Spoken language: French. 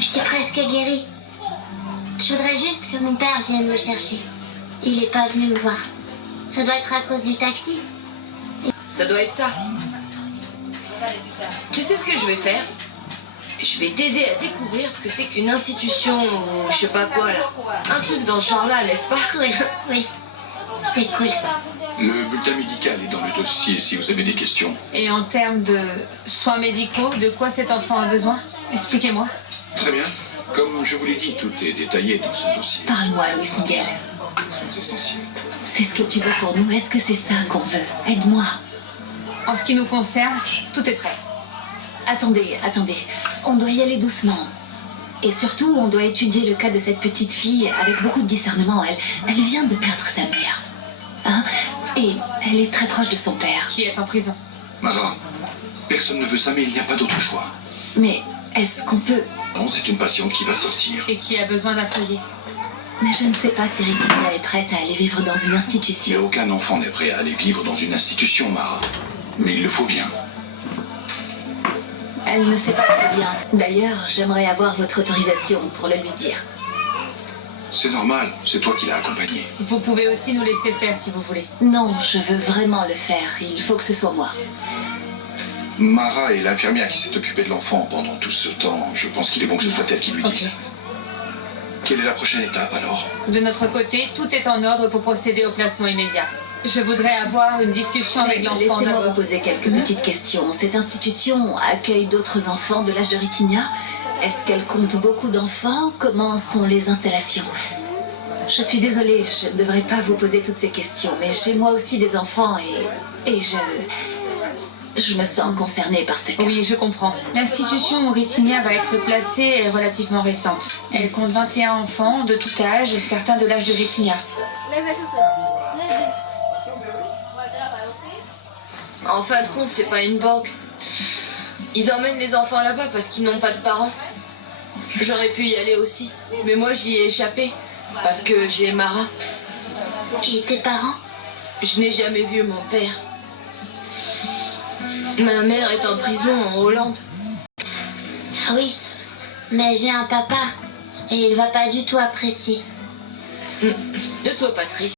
Je suis presque guérie. Je voudrais juste que mon père vienne me chercher. Il est pas venu me voir. Ça doit être à cause du taxi. Ça doit être ça. Tu sais ce que je vais faire? Je vais t'aider à découvrir ce que c'est qu'une institution ou je sais pas quoi là. Un truc dans ce genre-là, n'est-ce pas? Cool, oui. C'est cool. Le bulletin médical est dans le dossier si vous avez des questions. Et en termes de soins médicaux, de quoi cet enfant a besoin? Expliquez-moi. Très bien. Comme je vous l'ai dit, tout est détaillé dans ce dossier. Parle-moi, Louis Miguel. C'est essentiel. C'est ce que tu veux pour nous. Est-ce que c'est ça qu'on veut? Aide-moi. En ce qui nous concerne, tout est prêt. Attendez. On doit y aller doucement. Et surtout, on doit étudier le cas de cette petite fille avec beaucoup de discernement. Elle vient de perdre sa mère. Hein? Et elle est très proche de son père. Qui est en prison. Mara, personne ne veut ça, mais il n'y a pas d'autre choix. Mais est-ce qu'on peut... Non, c'est une patiente qui va sortir. Et qui a besoin d'un foyer. Mais je ne sais pas si Ritina est prête à aller vivre dans une Il n'y institution. a aucun enfant n'est prêt à aller vivre dans une institution, Mara. Mais il le faut bien. Elle ne sait pas très bien. D'ailleurs, j'aimerais avoir votre autorisation pour le lui dire. C'est normal, c'est toi qui l'as accompagnée. Vous pouvez aussi nous laisser faire si vous voulez. Non, je veux vraiment le faire. Il faut que ce soit moi. Mara est l'infirmière qui s'est occupée de l'enfant pendant tout ce temps. Je pense qu'il est bon que ce soit elle qui lui dise. Ok. Quelle est la prochaine étape alors? De notre côté, tout est en ordre pour procéder au placement immédiat. Je voudrais avoir une discussion avec l'enfant Laissez-moi vous d'abord. poser quelques petites questions. Cette institution accueille d'autres enfants de l'âge de Rikinia. Est-ce qu'elle compte beaucoup d'enfants? Comment sont les installations? Je suis désolée, je ne devrais pas vous poser toutes ces questions, mais j'ai moi aussi des enfants et je me sens concernée par ce cas. Oui, je comprends. L'institution où Ritinia va être placée est relativement récente. Elle compte 21 enfants de tout âge et certains de l'âge de Ritinia. En fin de compte, c'est pas une banque. Ils emmènent les enfants là-bas parce qu'ils n'ont pas de parents. J'aurais pu y aller aussi, mais moi j'y ai échappé parce que j'ai Mara. Et tes parents? Je n'ai jamais vu mon père. Ma mère est en prison en Hollande. Ah oui, mais j'ai un papa. Et il va pas du tout apprécier. Ne sois pas triste.